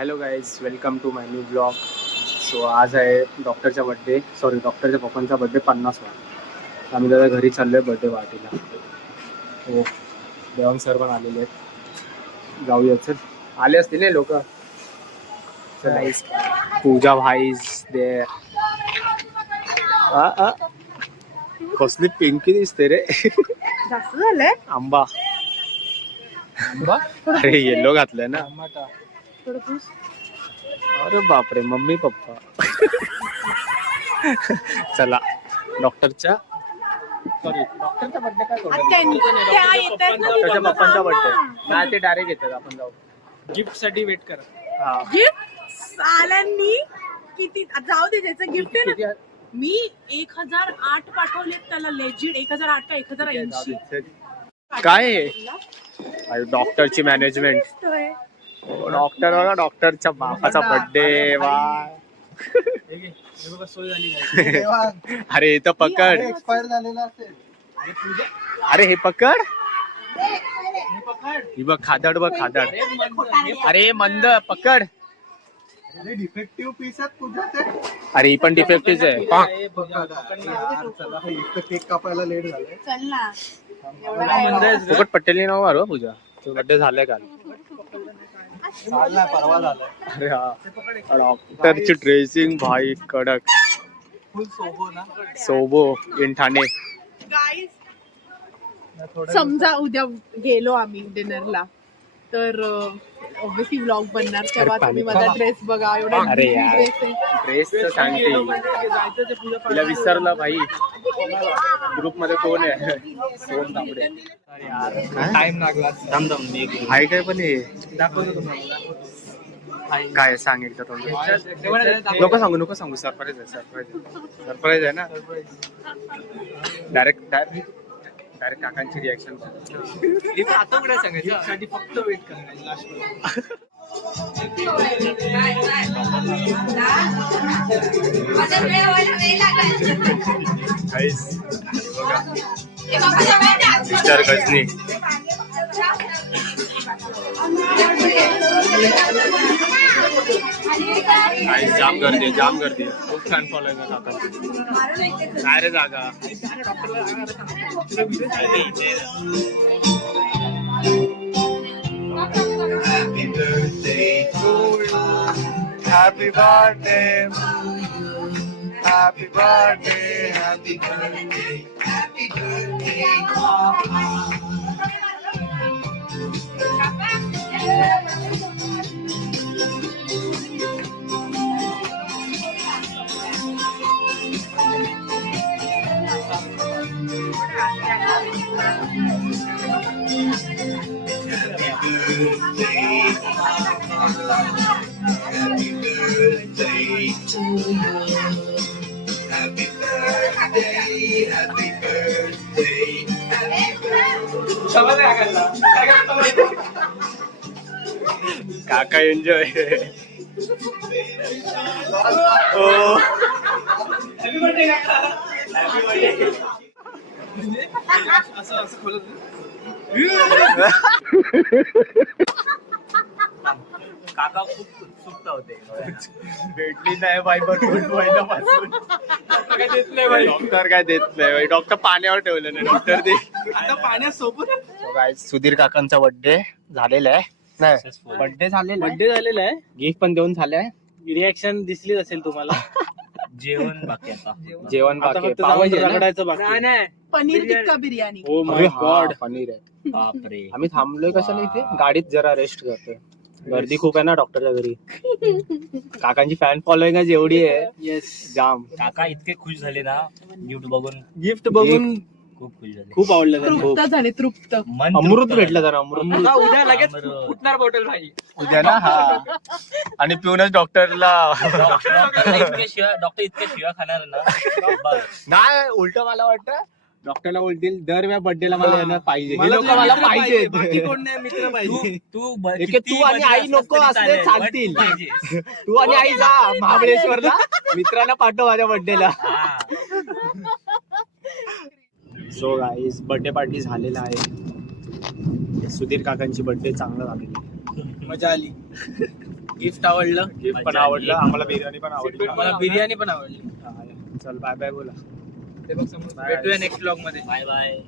Hello guys, welcome to my new blog. So आज आहे डॉक्टरचा बड्डे, डॉक्टरच्या पप्पांचा बड्डे 50वा. आम्ही दादा घरी चाललो आहे बड्डे पार्टीला. हो, देवान सर पण आलेले आहेत. जाऊया, चल. आले असतील ना लोक. पूजा भाईज दे. कसली पिंकी दिसते रे. जास्त झालंय आंबा. अरे येलो घातलंय ना. अरे बापरे, मम्मी पप्पा. चला डॉक्टरचा डॉक्टरचा बड्डे काय डॉक्टरच्या पप्पांचा बड्डे नाही, ते डायरेक्ट येतात. आपण जाऊ, गिफ्ट साठी वेट करा. गिफ्ट सालांनी किती जाऊ दे, त्याचं गिफ्ट आहे ना. मी 1008 पाठवलेत त्याला, लेजिट 1008 का 1080. काय आहे? डॉक्टरची मॅनेजमेंट. डॉक्टर बघा, डॉक्टरच्या बापाचा बर्थडे. वा अरे इथं पकड. एक्सपायर झालेला असेल. अरे हे पकड. ही बघ खादड, बघ खादड. अरे मंद पकड. डिफेक्टिव्ह पीस आहेत तुझ्या ते. अरे ही पण डिफेक्टिव्ह आहे. केक कापायला लेट झालंय. चल ना, फुकट पटेल नाव मारू पूजा. तो बर्थडे झालाय काल. परवा झालाय. अरे हा, डॉक्टरची ड्रेसिंग भाई कडक. फुल सोबो ना. सोबो इन ठाणे. समजा उद्या गेलो आम्ही डिनरला, तर ऑब्विसली व्लॉग बनणार. तेव्हा तुम्ही माझा ड्रेस बघा. एवढा अरे यार, ड्रेस आहे. ड्रेस तर सांगते. तिला विसरलं भाई. ग्रुप मध्ये कोण आहे? सोन तांबडे. टाइम लागला. हाय काय पण हे काय सांग एकदा तुम्ही. नको सांगू. सरप्राईज आहे ना. डायरेक्ट काकांची रिॲक्शन. आता कुठे सांगायचं साठी फक्त वेट करायचं लास्ट. मिस्टर गजनी. जाम गर्दी. खूप छान फॉलो आहे काका. काय रे जागा. Happy birthday, happy birthday, happy birthday, happy birthday, Papa. Happy birthday to you. Happy birthday, happy birthday, काका एन्जॉय. काका खूप उत्सुकता होते. भेटली नाही बाई भरपूर महिन्यापासून. डॉक्टर काय देत नाही बाई. डॉक्टर पाण्यावर ठेवलं नाही. डॉक्टर दे आता पाण्यासोबत. सुधीर काकांचा बर्थडे झालेला आहे. नाही, बर्थडे झालेला आहे. गिफ्ट पण देऊन झालाय. रिॲक्शन दिसलीच असेल तुम्हाला. जेवण बाकी आता. जेवण बाकी आहे. रगडायचं बाकी. नाही, paneer tikka biryani. Oh my God. Paneer आहे. बापरे. आम्ही थांबलोय कशाला इथे. गाडीत जरा रेस्ट करतोय. गर्दी खूप आहे ना डॉक्टरच्या घरी. काकांची फॅन फॉलोईंग एवढी आहे. येस. जाम. काका इतके खुश झाले ना गिफ्ट बघून खूप खुश झाले. खूप आवडलं त्यांना. तृप्त झाले, तृप्त. मन अमृत भेटलं जरा. अमृत आता उद्या लगेच अमृत. फुटणार बॉटल भाई. उद्या ना. हा, आणि पिऊनच डॉक्टरला. डॉक्टर इतके शिव्या खाणार ना. नाही, उलट मला वाटतं डॉक्टरला बोलतील दर वेळा बर्थडेला मला येणं पाहिजे. हे लोक तुला मला मित्र पाहिजे. बाकी कोण नाही, मित्र पाहिजे. तू आणि आई नको असले चालतील. तू आणि आई जा महाबळेश्वरला. मित्रांना पाठव माझ्या बर्थडेला. सो गाईस, बर्थडे पार्टी झालेला आहे. सुधीर काकांची बर्थडे चांगला झालेली. मजा आली. गिफ्ट आवडलं. गिफ्ट पण आवडलं आम्हाला, बिर्याणी पण आवडली. मला बिर्याणी पण आवडली. चल बाय बाय बोला. भेटूया नेक्स्ट ब्लॉग मध्ये. Bye bye.